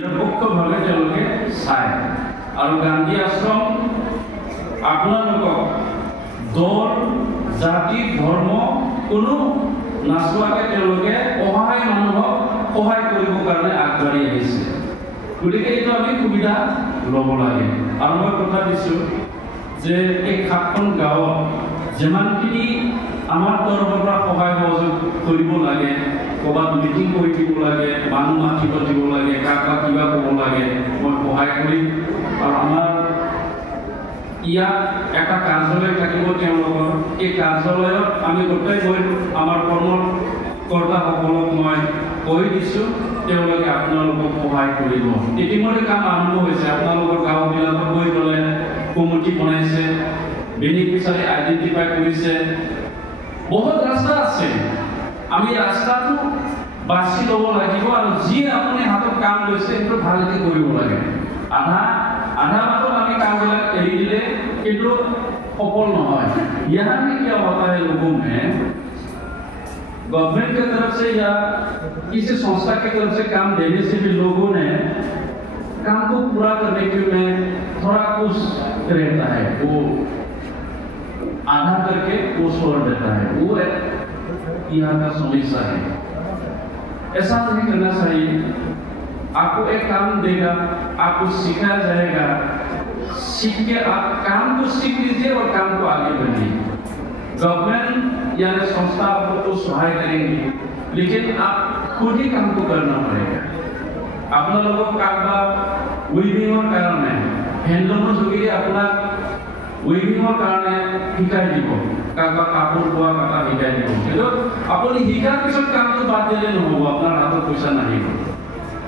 নিৰপেক্ষভাৱে তেওঁলোকে চায় আৰু গান্ধী আশ্ৰম আপোনালোকক দল জাতি ধৰ্ম কোনো নাচোৱাকে তেওঁলোকে অসহায় মানুহক সহায় কৰিবৰ কাৰণে আগবাঢ়ি আহিছে। গতিকে এইটো আমি সুবিধা ল'ব লাগে। আৰু মই কথা দিছোঁ যে এই 7খন গাঁৱত যিমানখিনি আমাৰ তৰফৰ পৰা সহায় সহযোগ কৰিব লাগে, ক'ৰবাত মিটিং কৰি দিব লাগে, মানুহ মাতিব দিব লাগে, কাৰোবাক কিবা ক'ব লাগে, মই সহায় কৰিম। আৰু আমাৰ ইয়াত এটা কাৰ্যালয় থাকিব তেওঁলোকৰ, এই কাৰ্যালয়ত আমি গোটেই গৈ আমাৰ কৰ্মকৰ্তাসকলক মই কৈ দিছোঁ, তেওঁলোকে আপোনালোকক সহায় কৰিব। ইতিমধ্যে কাম আৰম্ভ হৈছে। আপোনালোকৰ গাঁওবিলাকত গৈ পেলাই কমিটি বনাইছে, বেনিফিচিয়াৰী আইডেণ্টিফাই কৰিছে। বহুত ৰাস্তা আছে, আমি ৰাস্তাটো বাছি ল'ব লাগিব আৰু যি আপুনি হাতত কাম লৈছে সেইটো ভালকৈ কৰিব লাগে। আধা বাটত আমি কামবিলাক এৰি দিলে কিন্তু সফল নহয়। यहाँ में क्या होता है, लोगों में गवर्नमेंट की तरफ से या किसी संस्था की तरफ से काम देने से भी लोगों ने काम को पूरा करने के में थोड़ा कुछ रहता है, वो आधा करके वो छोड़ देता है। वो यहाँ का समस्या है। ऐसा नहीं करना चाहिए। आपको एक काम देगा, आपको सिखाया जाएगा, सीख के आप काम को सीख लीजिए और काम को आगे बढ़िए। गवर्नमेंट या संस्था आपको सहाय करेंगे, लेकिन आप खुद ही काम को करना पड़ेगा। अपना लोगों का उइभिंगৰ কাৰণে হেণ্ডলুমৰ যোগেদি আপোনাক উইভিংৰ কাৰণে শিকাই দিব, কাৰোবাক কাপোৰ বোৱা কথা শিকাই দিব। কিন্তু আপুনি শিকাৰ পিছত কামটো বাদ দিলে নহ'ব, আপোনাৰ হাতত পইচা নাহিব।